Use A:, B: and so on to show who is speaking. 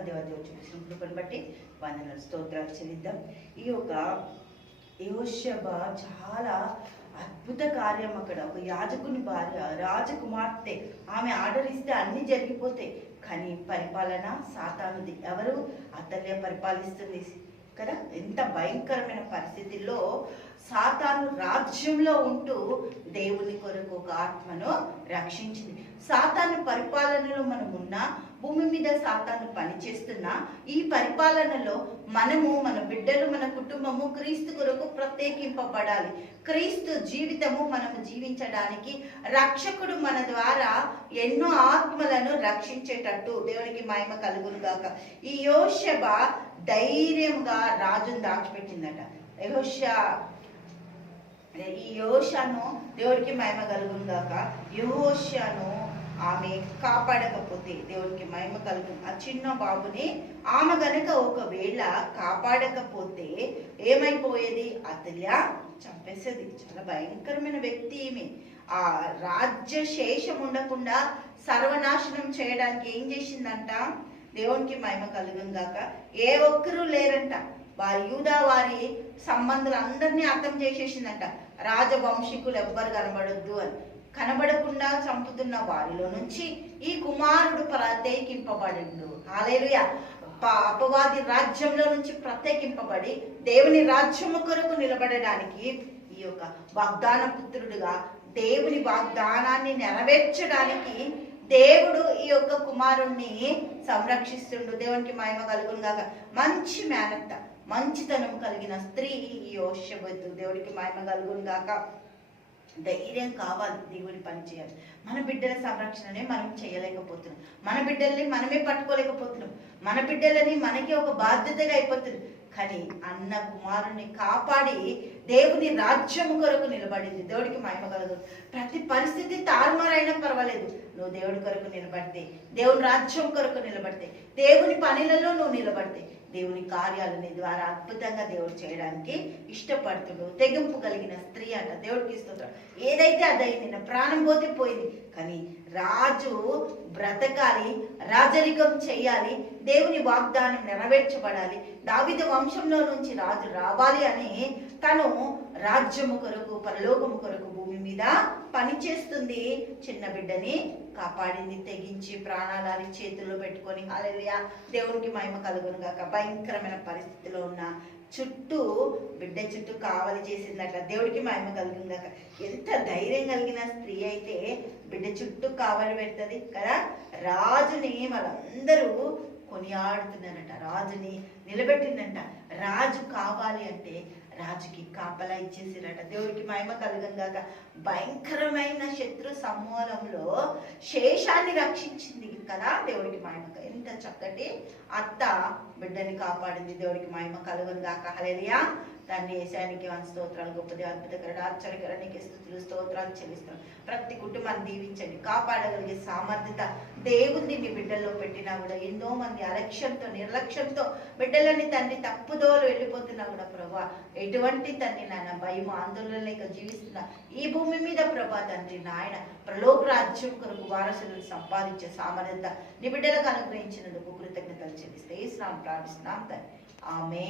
A: దేవదేవుడు వచ్చిన కృపను బట్టి వందన స్తోత్రాలు చెల్లిద్దాం. ఈ యొక్క యోషభ చాలా అద్భుత కార్యం అక్కడ. ఒక యాజకుని భార్య రాజకుమార్తె. ఆమె ఆర్డర్ ఇస్తే అన్నీ జరిగిపోతాయి. కానీ పరిపాలన సాతానుది. ఎవరు? అతన్నే పరిపాలిస్తుంది. కదా? ఎంత భయంకరమైన పరిస్థితుల్లో సాతాను రాజ్యంలో ఉంటూ దేవుని కొరకు ఒక ఆత్మను రక్షించింది. సాతాను పరిపాలనలో మనం ఉన్నా భూమి మీద సాతాను పనిచేస్తున్నా ఈ పరిపాలనలో మనము మన బిడ్డలు మన కుటుంబము క్రీస్తు కొరకు ప్రత్యేకింపబడాలి. క్రీస్తు జీవితము మనము జీవించడానికి రక్షకుడు మన ద్వారా ఎన్నో ఆత్మలను రక్షించేటట్టు దేవునికి మహిమ కలుగునుగాక ఈ యోషభ ధైర్యంగా రాజును దాచిపెట్టిందట. యహోష ఈ యోషను దేవుడికి మహిమ కలుగును గాక. యోషను ఆమె కాపాడకపోతే దేవుడికి మహిమ కలుగు ఆ చిన్న బాబుని ఆమె గనక ఒకవేళ కాపాడకపోతే ఏమైపోయేది? అతల్య చంపేసేది. చాలా భయంకరమైన వ్యక్తి ఈమె. ఆ రాజ్య శేషం ఉండకుండా సర్వనాశనం చేయడానికి ఏం చేసిందంట? దేవునికి మహిమ కలుగును గాక. ఏ ఒక్కరూ లేరంట. వారి యూదా వారి సంబంధులందరినీ అర్థం చేసేసిందంట. రాజవంశీకులు ఎవ్వరు కనబడొద్దు అని. కనబడకుండా చంపుతున్న వారిలో నుంచి ఈ కుమారుడు ప్రత్యేకింపబడిండు. హాలేలుయ. అపవాది రాజ్యంలో నుంచి ప్రత్యేకింపబడి దేవుని రాజ్యము కొరకు నిలబడడానికి ఈ యొక్క వాగ్దాన పుత్రుడుగా దేవుని వాగ్దానాన్ని నెరవేర్చడానికి దేవుడు ఈ యొక్క కుమారుణ్ణి సంరక్షిస్తుండు. దేవునికి మహిమ కలుగునుగాక మంచి మేనత్త. మంచితనం కలిగిన స్త్రీ ఈ యోషబద్దు దేవుడికి మహిమ కలుగును గాక. ధైర్యం కావాలి దేవుడి పని చేయాలి. మన బిడ్డల సంరక్షణనే మనం చేయలేకపోతున్నాం. మన బిడ్డల్ని మనమే పట్టుకోలేకపోతున్నాం. మన బిడ్డలని మనకి ఒక బాధ్యతగా అయిపోతుంది. కానీ అన్న కుమారుని కాపాడి దేవుని రాజ్యము కొరకు నిలబడింది. దేవుడికి మహిమ కలదు ప్రతి పరిస్థితి తారుమారైనా పర్వాలేదు. నువ్వు దేవుడి కొరకు నిలబడితే దేవుని రాజ్యం కొరకు నిలబడితే దేవుని పనులలో నువ్వు నిలబడితే దేవుని కార్యాలని ద్వారా అద్భుతంగా దేవుడు చేయడానికి ఇష్టపడుతుడు. తెగింపు కలిగిన స్త్రీ అంట. దేవుడికి ఇస్తుంటాడు ఏదైతే అదైంది నా ప్రాణం పోతే పోయింది. కానీ రాజు బ్రతకాలి రాజరికం చేయాలి దేవుని వాగ్దానం నెరవేర్చబడాలి. దావిద వంశంలో నుంచి రాజు రావాలి అని తను రాజ్యము కొరకు పరలోకము కొరకు భూమి మీద పనిచేస్తుంది చిన్న బిడ్డని కాపాడింది తెగించి ప్రాణాలని చేతుల్లో పెట్టుకొని హాలెలుయా దేవునికి మహిమ కలుగును గాక భయంకరమైన పరిస్థితిలో ఉన్న చుట్టూ బిడ్డ చుట్టూ కావలి అట్లా దేవుడికి మహిమ కలిగింది గాక ఎంత ధైర్యం కలిగిన స్త్రీ అయితే బిడ్డ చుట్టూ కావలి పెడుతుంది కదా. రాజుని వాళ్ళందరూ కొనియాడుతున్నారట రాజుని నిలబెట్టిందంట. రాజు కావాలి అంటే రాజుకి కాపలా ఇచ్చేసిరట. దేవుడికి మహిమ కలగంగాక భయంకరమైన శత్రు సమూలంలో శేషాన్ని రక్షించింది కదా దేవుడికి మహిమ. ఎంత చక్కటి అత్త బిడ్డని కాపాడింది దేవుడికి మహిమ కలుగంగాక హలేలియా దాన్ని ఏసానికి వన్ స్తోత్రాలు గొప్పది అద్భుతకరణ ఆశ్చర్యకరణకి స్థుతులు స్తోత్రాలు చెల్లిస్తాం. ప్రతి కుటుంబాన్ని దీవించండి కాపాడగలిగే సామర్థ్యత దేవుని మీ బిడ్డల్లో పెట్టినా కూడా ఎన్నో మంది అలక్ష్యంతో నిర్లక్ష్యంతో బిడ్డలని తండ్రి తప్పుదోలు వెళ్ళిపోతున్నా కూడా ప్రభా ఎటువంటి తండ్రి నాయన భయం ఆందోళన లేక జీవిస్తున్న ఈ భూమి మీద ప్రభా తండ్రి నాయన ప్రలోక రాజ్యం కొరకు వారసులను సంపాదించే సామర్థ్యత నీ బిడ్డలకు అనుగ్రహించినందుకు కృతజ్ఞతలు చెల్లిస్తే ఈ స్నానం ప్రార్థిస్తున్నాం తండ్రి. ఆమె